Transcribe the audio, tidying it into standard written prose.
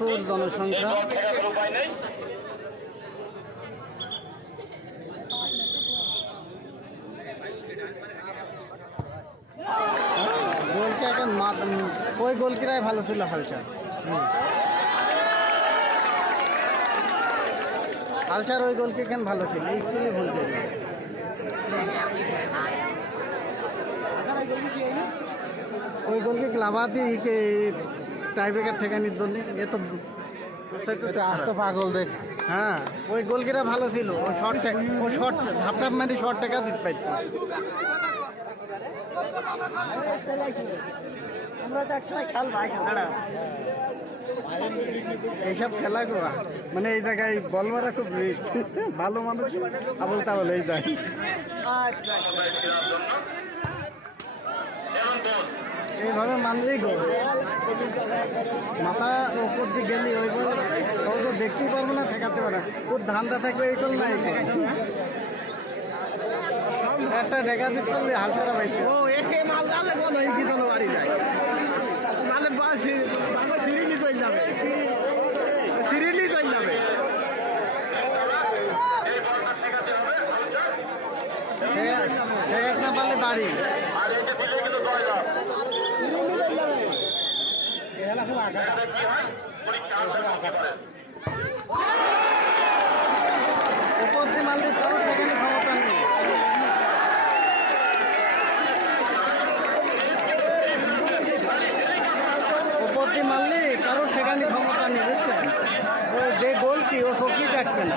প্রচুর জনসংখ্যা। গোলটা এখন ওই গোলকিরাই ভালো ছিল হালচার। হালচার ওই গোলকি কেন ভালো ছিল, এইগুলি ভুল ছিল। ওই গোলকি ক্লাবাতি টাইব্রেকার ঠেকানির জন্য এ তো আস্ত পাগল দেখ। হ্যাঁ ওই গোলকিরা ভালো ছিল, ও শর্ট ঝাপটাপ মারি শর্ট টাকা দিতে পারত। এইসব খেলা করা মানে এই জায়গায় বল মারা খুব ভালো মানুষ আবল তাবল এই যায়। এইভাবে মানলেই গোল। মাথা ওপর দিয়ে গেলি ওই বল ও তো দেখতেই পারবো না, ঠেকাতে পারে। তোর ধান্দা থাকবে এই গোল না এই গোল। একটা ঢেকা দিতে পারলে হাল ছাড়া পাইছে। ও একে মাল যাবে কোন এই কি জন্য বাড়ি যায় মানে বাসি বাবা সিরিনি চল যাবে, সিরিনি চল যাবে। ঠেকাতে না পারলে বাড়ি আর এটা দিলে কিন্তু জয় দাও। সিরিনি চল যাবে এলা খুব আগা কি হয় পরীক্ষা আগা করে উপর দিয়ে মারলে তাও ঠেকানোর ক্ষমতা নেই। উপর দিয়ে মারলে কারোর ঠেকানোর ক্ষমতা নেই, বুঝছেন? ওই যে গোল কি ও চোখই দেখবে না।